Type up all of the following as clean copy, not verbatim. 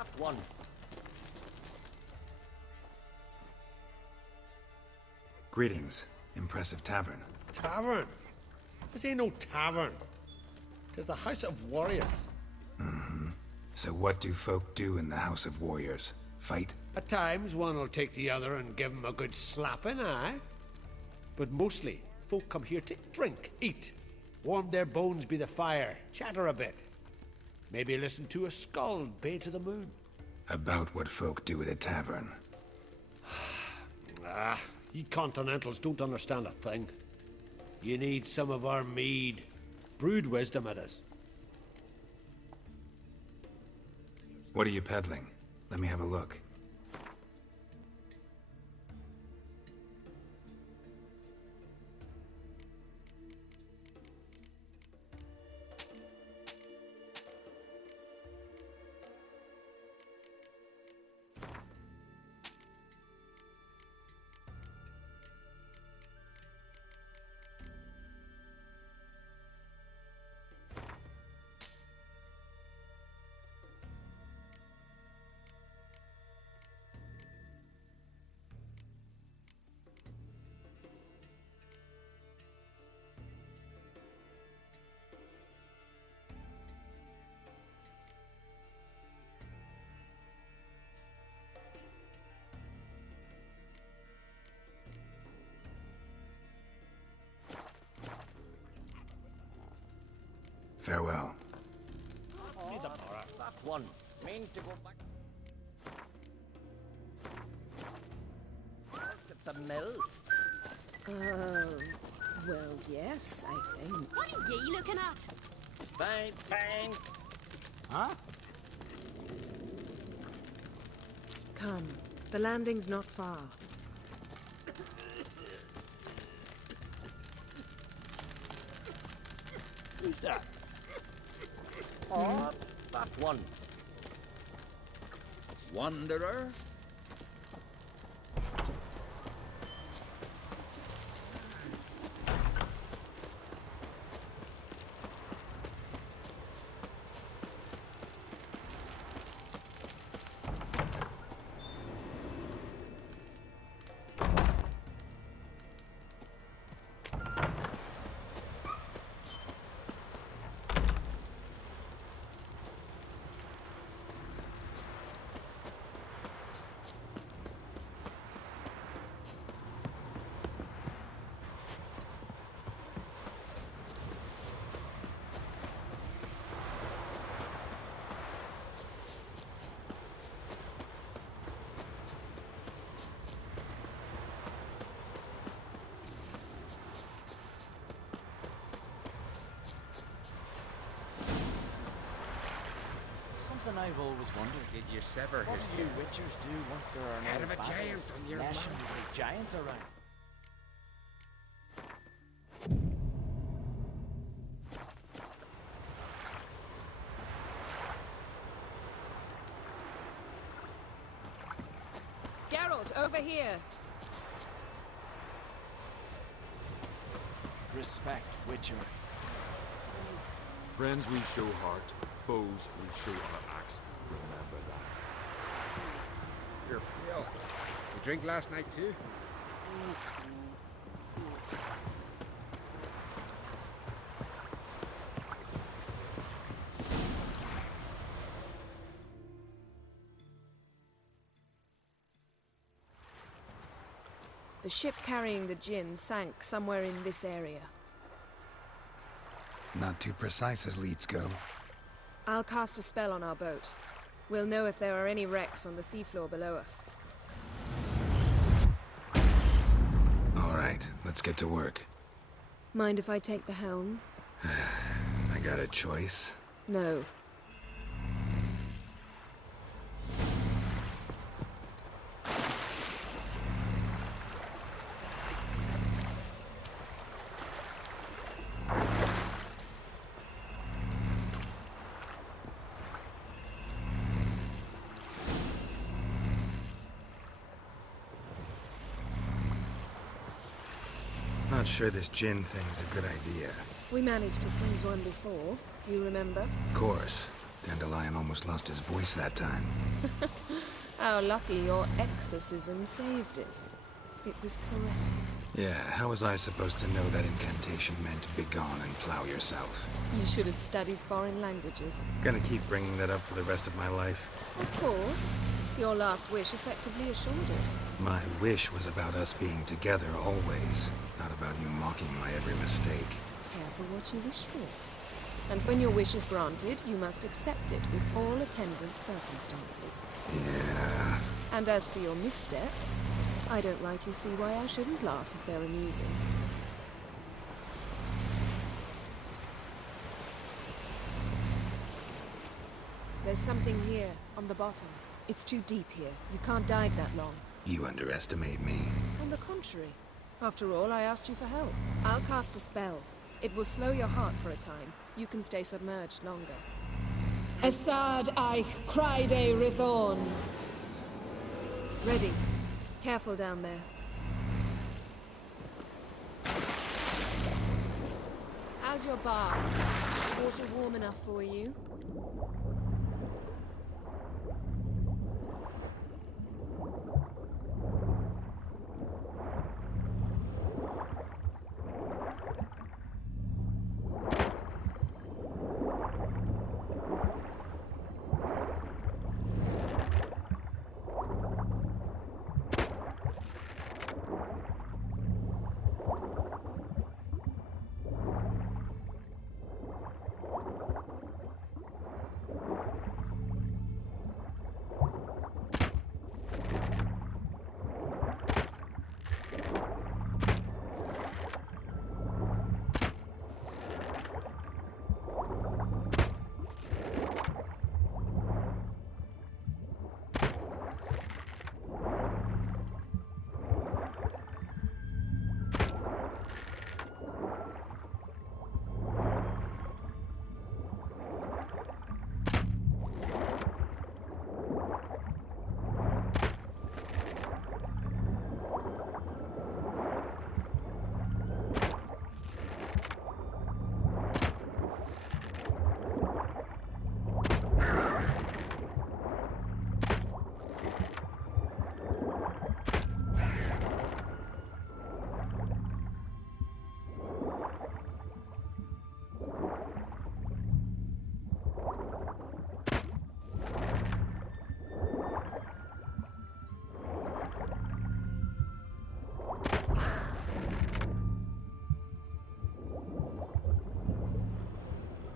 that one. Greetings. Impressive tavern. Tavern? This ain't no tavern. 'Tis the House of Warriors. So what do folk do in the House of Warriors? Fight? At times, one will take the other and give 'em a good slapping, aye? But mostly, folk come here to drink, eat, warm their bones by the fire, chatter a bit. Maybe listen to a skald bay to the moon. About what folk do at a tavern. Ye Continentals don't understand a thing. You need some of our mead. Brewed wisdom it is. What are you peddling? Let me have a look. Farewell. That one. Mean to go back. At the mill. Well, yes, I think. What are ye looking at? Fine, fine. Huh? Come, the landing's not far. Who's that? Oh, that one. Wanderer? Something I've always wondered. Did you sever What his do ear? you witchers do once there are Head no of a giant basilisks, on your lashings, mind. or giants around? Geralt, over here! Respect, witcher. Friends we show heart, foes we show our axe. Remember that. You're pale. You drink last night too? The ship carrying the gin sank somewhere in this area. Not too precise as leads go. I'll cast a spell on our boat. We'll know if there are any wrecks on the seafloor below us. All right, let's get to work. Mind if I take the helm? I got a choice. No. Not sure this gin thing's a good idea. We managed to seize one before. Do you remember? Of course. Dandelion almost lost his voice that time. How lucky your exorcism saved it. It was poetic. Yeah, how was I supposed to know that incantation meant begone and plow yourself? You should have studied foreign languages. Gonna keep bringing that up for the rest of my life. Of course. Your last wish effectively assured it. My wish was about us being together always, not about you mocking my every mistake. Careful what you wish for. And when your wish is granted, you must accept it with all attendant circumstances. Yeah. And as for your missteps, I don't rightly see why I shouldn't laugh if they're amusing. There's something here, on the bottom. It's too deep here. You can't dive that long. You underestimate me. On the contrary. After all, I asked you for help. I'll cast a spell. It will slow your heart for a time. You can stay submerged longer. Assad Eich Cryde Rithorn. Ready. Careful down there. How's your bath? Water warm enough for you?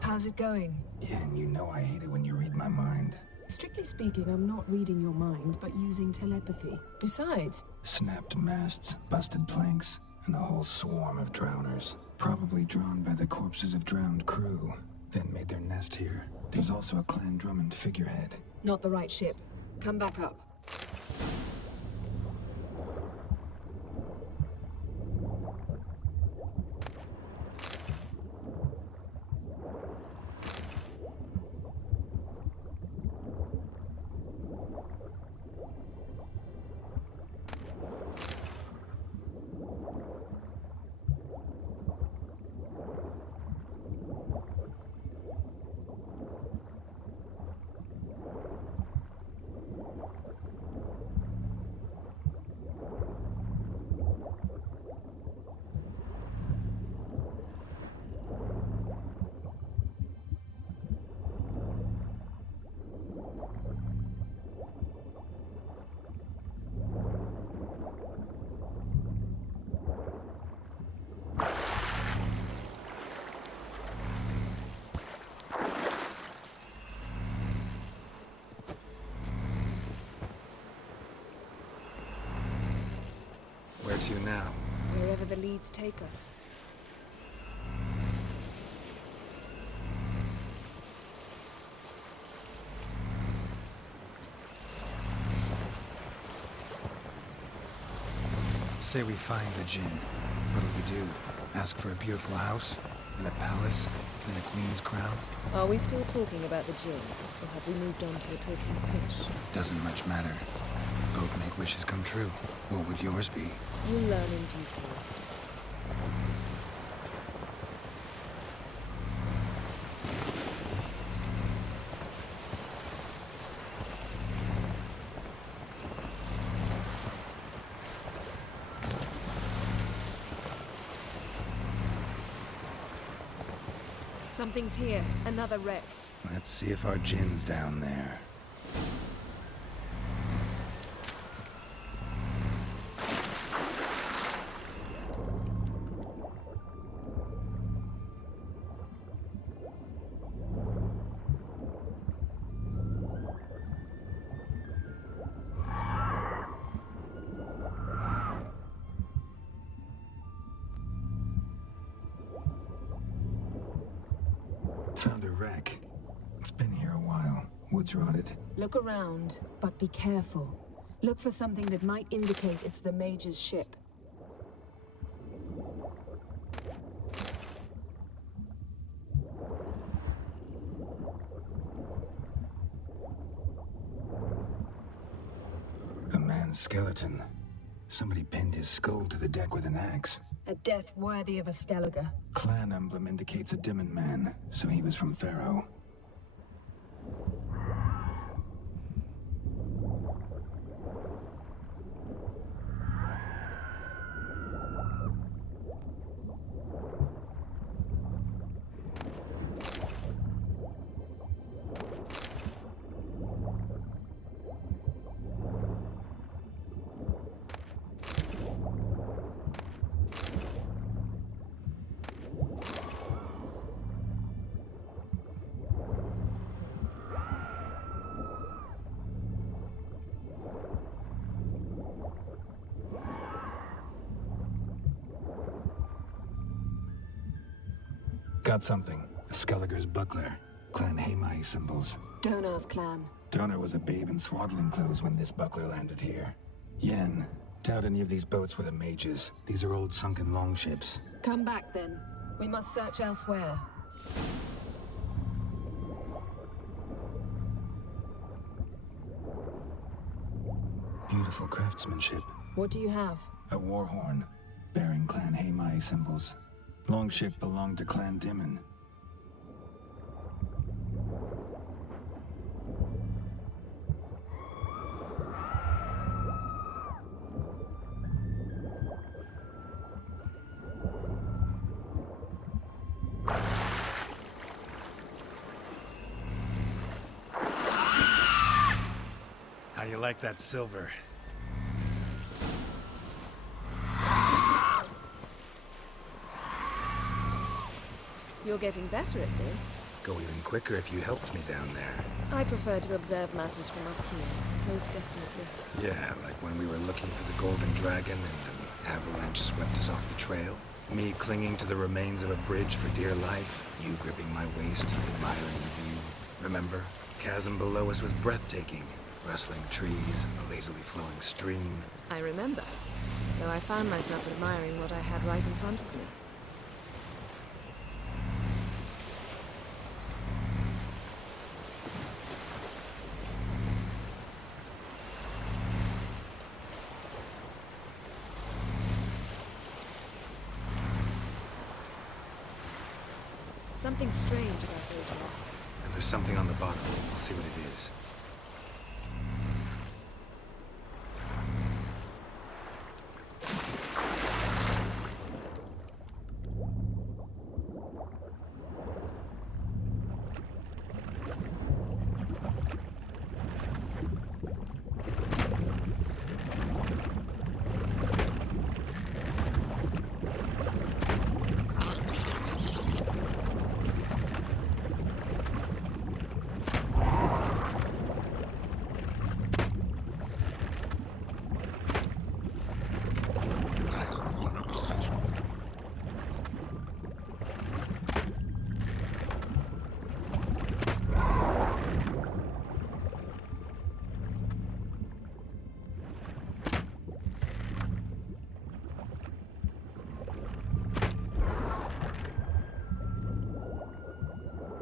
How's it going? Yeah, and you know I hate it when you read my mind. Strictly speaking, I'm not reading your mind, but using telepathy. Besides... Snapped masts, busted planks, and a whole swarm of drowners. Probably drawn by the corpses of drowned crew, then made their nest here. There's also a Clan Drummond figurehead. Not the right ship. Come back up. Where to now? Wherever the leads take us. Say we find the Jinn. What'll we do? Ask for a beautiful house? And a palace? And a queen's crown? Are we still talking about the Jinn? Or have we moved on to a talking fish? Doesn't much matter. Both make wishes come true. What would yours be? You'll learn in due course. Something's here. Another wreck. Let's see if our Jin's down there. Found a wreck. It's been here a while. Wood's rotted. Look around, but be careful. Look for something that might indicate it's the Mage's ship. A man's skeleton. Somebody pinned his skull to the deck with an axe. A death worthy of a Skellige. Clan emblem indicates a Dimmen man, so he was from Pharaoh. Got something. A Skellige's buckler. Clan Hamai symbols. Donar's clan. Donar was a babe in swaddling clothes when this buckler landed here. Yen, doubt any of these boats were the Mage's. These are old sunken longships. Come back then. We must search elsewhere. Beautiful craftsmanship. What do you have? A war horn, bearing Clan Hamai symbols. Longship belonged to Clan Dimmen. How you like that silver? You're getting better at this. Go even quicker if you helped me down there. I prefer to observe matters from up here, most definitely. Yeah, like when we were looking for the Golden Dragon and an avalanche swept us off the trail. Me clinging to the remains of a bridge for dear life. You gripping my waist, admiring the view. Remember? Chasm below us was breathtaking. Rustling trees, a lazily flowing stream. I remember, though I found myself admiring what I had right in front of me. Something strange about those rocks. And there's something on the bottom. I'll see what it is.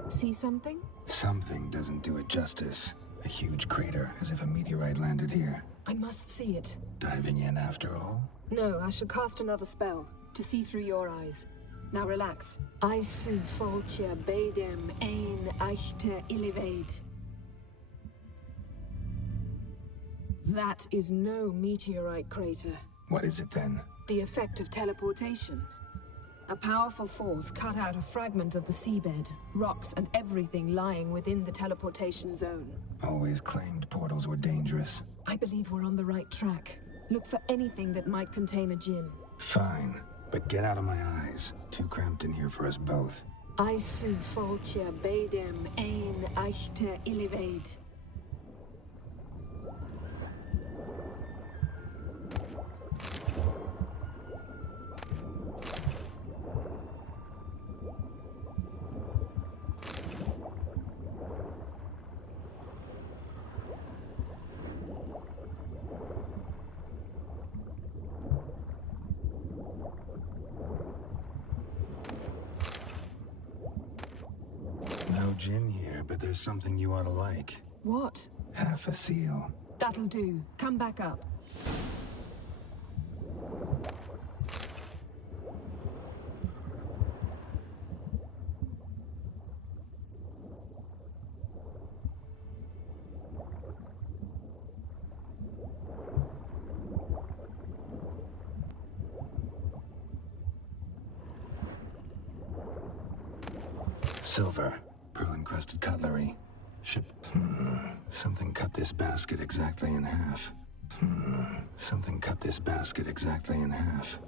See something? Something doesn't do it justice. A huge crater, as if a meteorite landed here. I must see it. Diving in after all? No, I shall cast another spell, to see through your eyes. Now relax. Aisu foltia beidem ein eichte illivaid. That is no meteorite crater. What is it then? The effect of teleportation. A powerful force cut out a fragment of the seabed, rocks and everything lying within the teleportation zone. Always claimed portals were dangerous. I believe we're on the right track. Look for anything that might contain a djinn. Fine, but get out of my eyes. Too cramped in here for us both. Aisu foltia beidem ein eichte illivaid. No djinn here, but there's something you ought to like. What? Half a seal. That'll do. Come back up. Silver. Pearl-encrusted cutlery. Something cut this basket exactly in half. Something cut this basket exactly in half.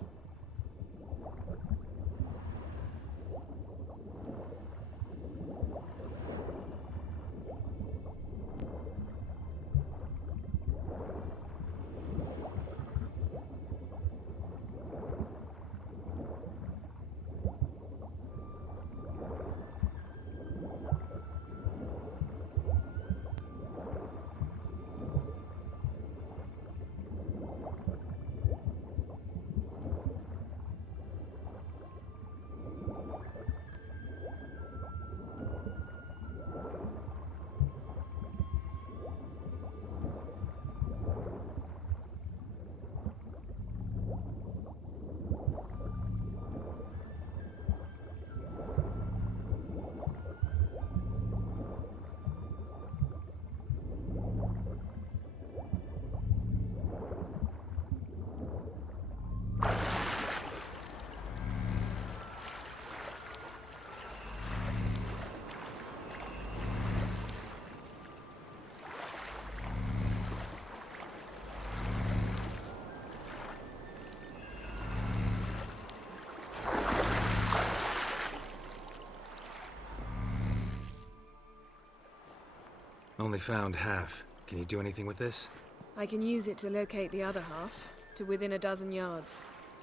Only found half. Can you do anything with this? I can use it to locate the other half, to within a dozen yards.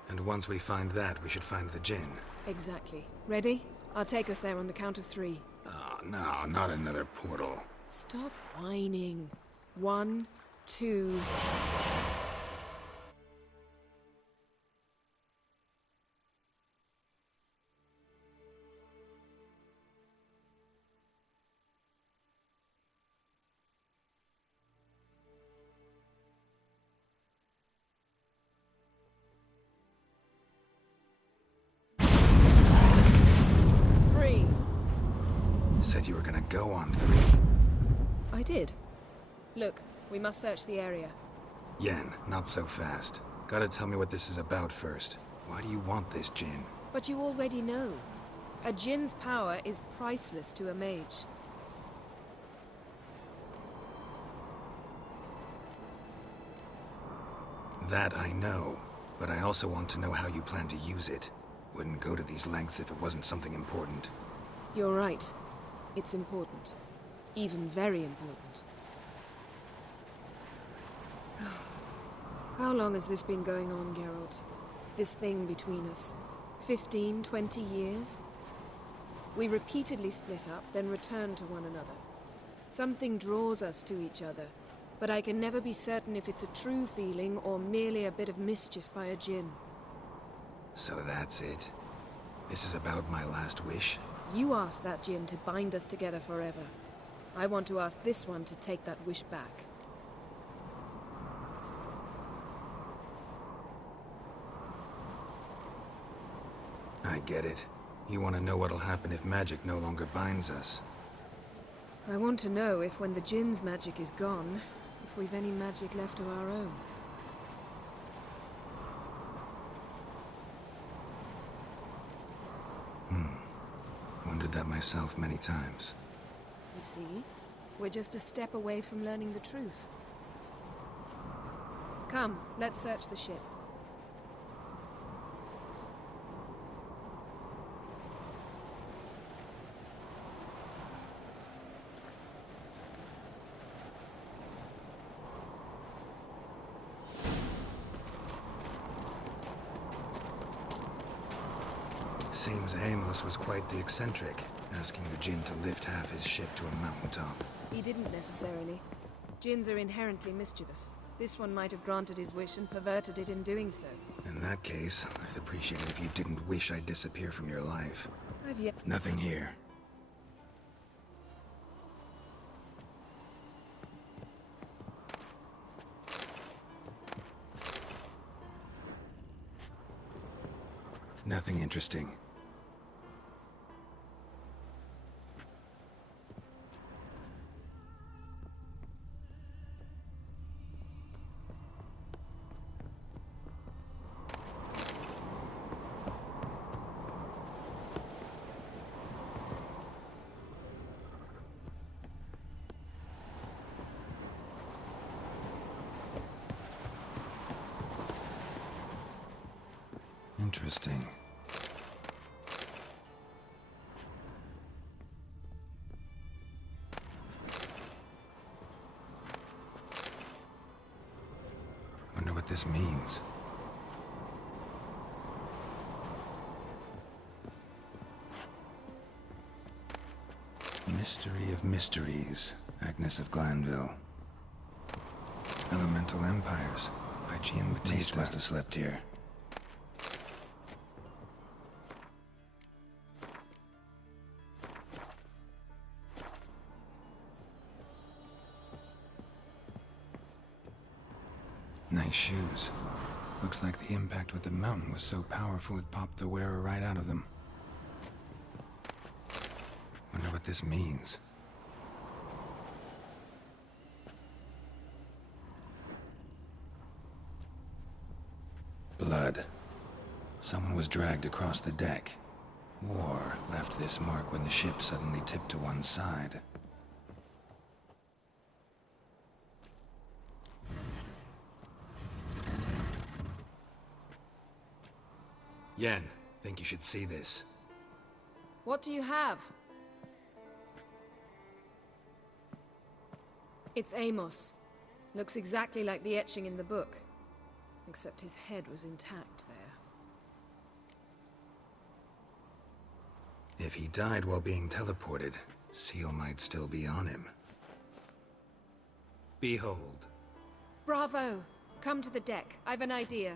And once we find that, we should find the djinn. Exactly. Ready? I'll take us there on the count of 3. Oh, no, not another portal. Stop whining. 1, 2... Said you were gonna go on 3. I did. Look, we must search the area. Yen, not so fast. Gotta tell me what this is about first. Why do you want this djinn? But you already know. A djinn's power is priceless to a mage. That I know, but I also want to know how you plan to use it. Wouldn't go to these lengths if it wasn't something important. You're right. It's important. Even very important. How long has this been going on, Geralt? This thing between us? 15, 20 years? We repeatedly split up, then returned to one another. Something draws us to each other, but I can never be certain if it's a true feeling or merely a bit of mischief by a djinn. So that's it? This is about my last wish? You asked that djinn to bind us together forever. I want to ask this one to take that wish back. I get it. You want to know what'll happen if magic no longer binds us. I want to know if when the djinn's magic is gone, if we've any magic left of our own. wondered that myself many times. You see? We're just a step away from learning the truth. Come, let's search the ship. Seems Amos was quite the eccentric, asking the Jinn to lift half his ship to a mountaintop. He didn't necessarily. Jinns are inherently mischievous. This one might have granted his wish and perverted it in doing so. In that case, I'd appreciate it if you didn't wish I'd disappear from your life. I've yet... Nothing here. Nothing interesting. Interesting. Wonder what this means. Mystery of Mysteries, Agnes of Glanville. Elemental Empires, by Giambattista. Must have slept here. Nice shoes. Looks like the impact with the mountain was so powerful it popped the wearer right out of them. Wonder what this means. Blood. Someone was dragged across the deck. War left this mark when the ship suddenly tipped to one side. Yen, think you should see this. What do you have? It's Amos. Looks exactly like the etching in the book. Except his head was intact there. If he died while being teleported, Seal might still be on him. Behold. Bravo! Come to the deck. I've an idea.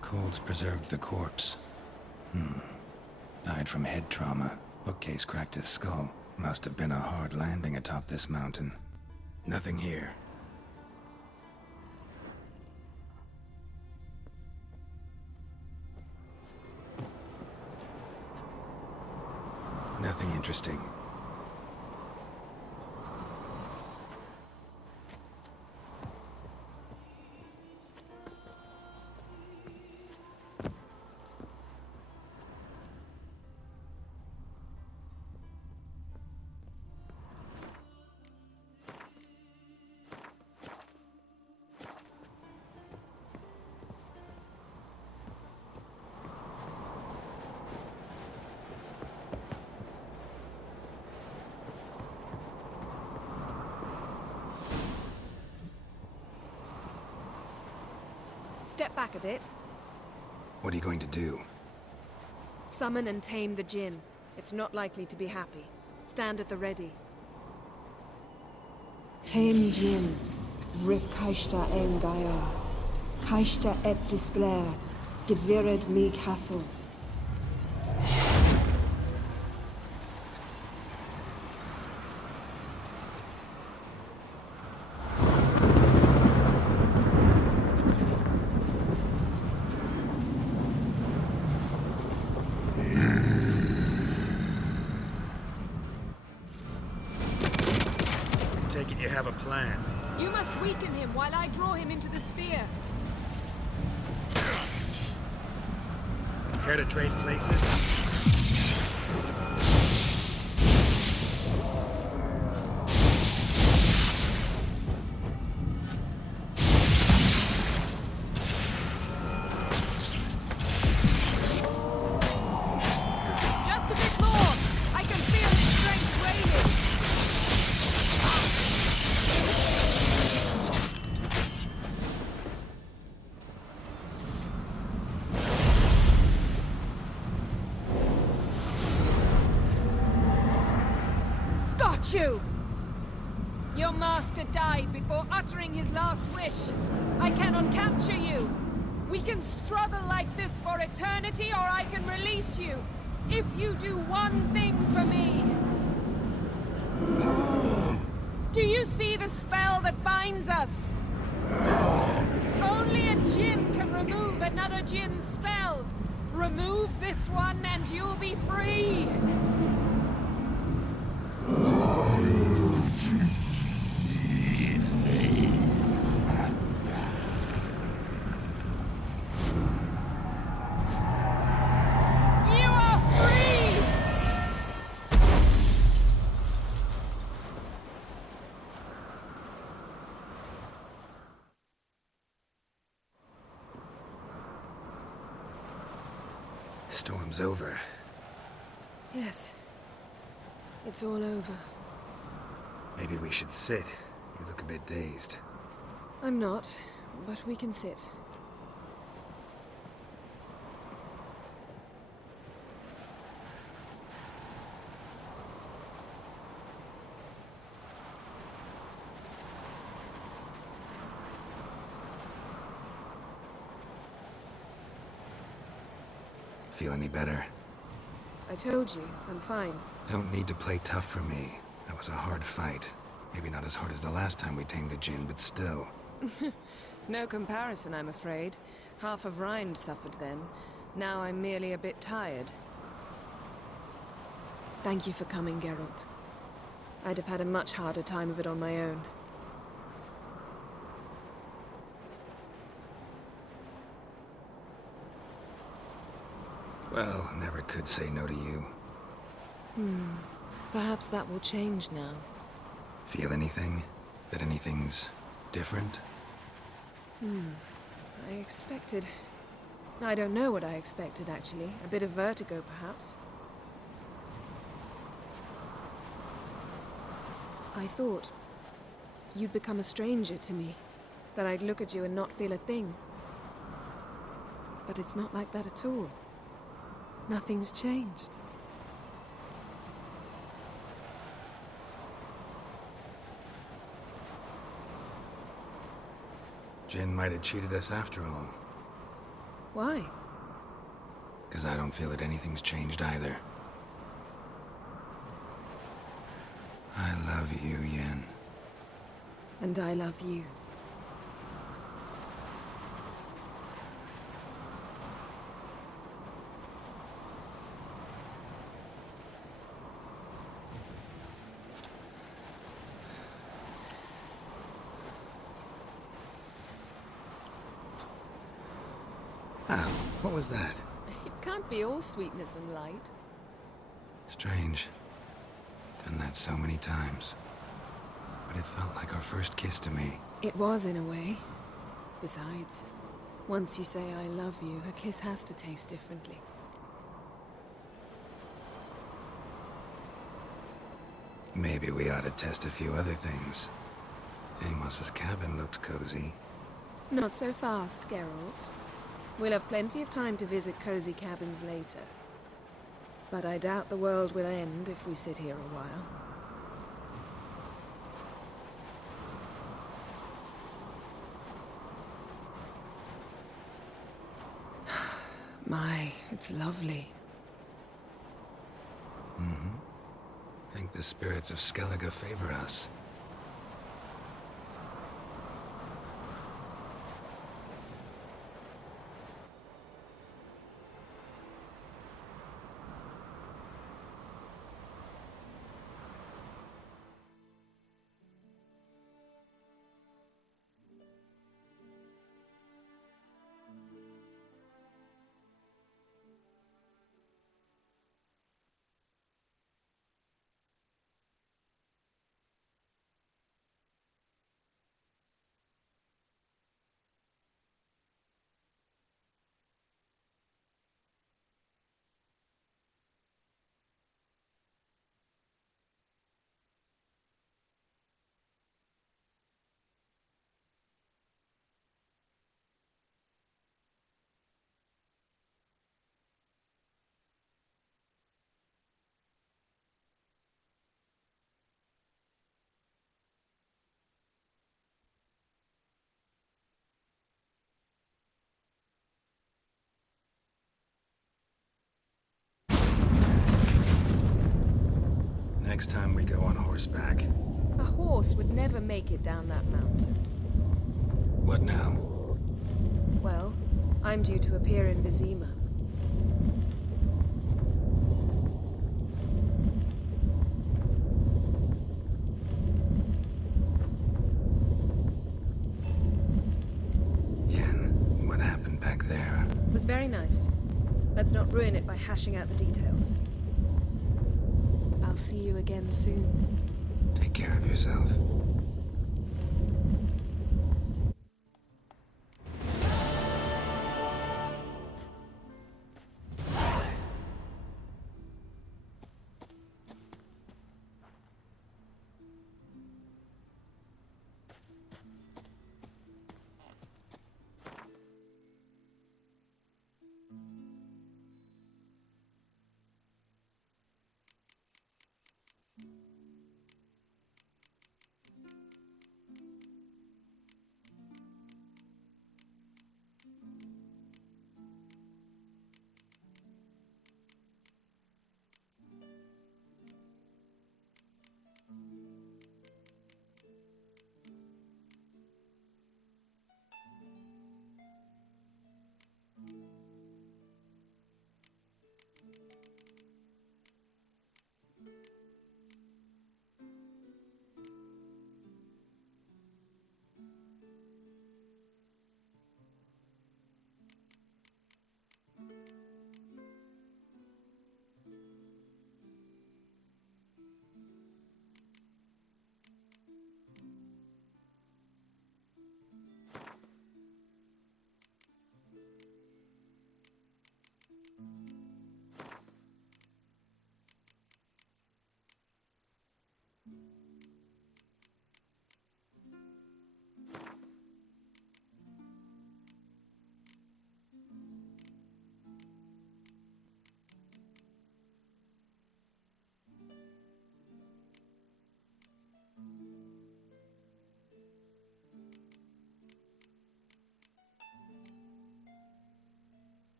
Colds preserved the corpse. Died from head trauma. Bookcase cracked his skull. Must have been a hard landing atop this mountain. Nothing here. Nothing interesting. Step back a bit. What are you going to do? Summon and tame the Jinn. It's not likely to be happy. Stand at the ready. Tame Jinn, Rif Kaishta ein Gaia, Kaishta et Disglair, Gevired me Castle. Take it you have a plan. You must weaken him while I draw him into the sphere. Care to trade places? Just a bit more! I can feel his strength waning! Got you! Your master died before uttering his last wish. I cannot capture you. We can struggle like this for eternity, or I can release you. If you do one thing for me. Do you see the spell that binds us? Only a djinn can remove another djinn's spell. Remove this one and you'll be free. You are free! Storm's over. Yes. It's all over. Maybe we should sit. You look a bit dazed. I'm not, but we can sit. Feel any better? I told you, I'm fine. Don't need to play tough for me. That was a hard fight. Maybe not as hard as the last time we tamed a djinn, but still. No comparison, I'm afraid. Half of Rind suffered then. Now I'm merely a bit tired. Thank you for coming, Geralt. I'd have had a much harder time of it on my own. Well, I never could say no to you. Perhaps that will change now. Feel anything? That anything's different? I expected... I don't know what I expected, actually. A bit of vertigo, perhaps. I thought you'd become a stranger to me. That I'd look at you and not feel a thing. But it's not like that at all. Nothing's changed. Jinn might have cheated us after all. Why? 'Cause I don't feel that anything's changed either. I love you, Yen. And I love you. Ow, what was that? It can't be all sweetness and light. Strange. Done that so many times. But it felt like our first kiss to me. It was, in a way. Besides, once you say I love you, a kiss has to taste differently. Maybe we ought to test a few other things. Amos's cabin looked cozy. Not so fast, Geralt. We'll have plenty of time to visit cozy cabins later. But I doubt the world will end if we sit here a while. My, it's lovely. Think the spirits of Skellige favor us. next time we go on horseback. A horse would never make it down that mountain. What now? Well, I'm due to appear in Vizima. Yen, what happened back there? It was very nice. Let's not ruin it by hashing out the details. I'll see you again soon. Take care of yourself.